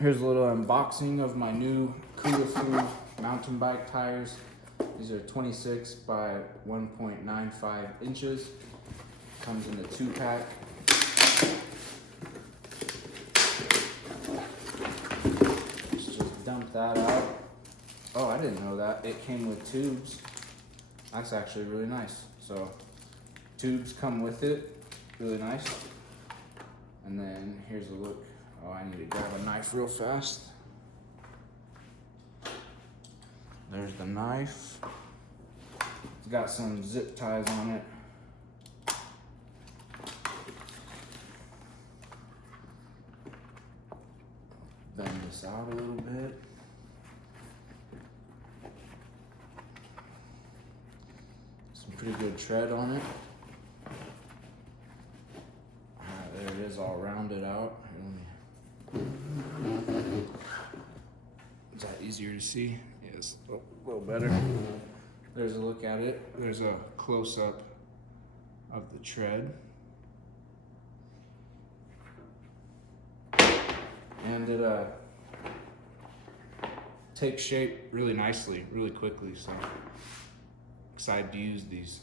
Here's a little unboxing of my new kulifoo mountain bike tires. These are 26 by 1.95 inches. Comes in a 2-pack. Let's just dump that out. Oh, I didn't know that. It came with tubes. That's actually really nice. So, tubes come with it. Really nice. And then here's a look. Oh, I need to grab a knife real fast. There's the knife. It's got some zip ties on it. Bend this out a little bit. Some pretty good tread on it. There it is, all rounded out. Is that easier to see? Yes, a little better. There's a look at it. There's a close-up of the tread. And it takes shape really nicely, really quickly, so excited to use these.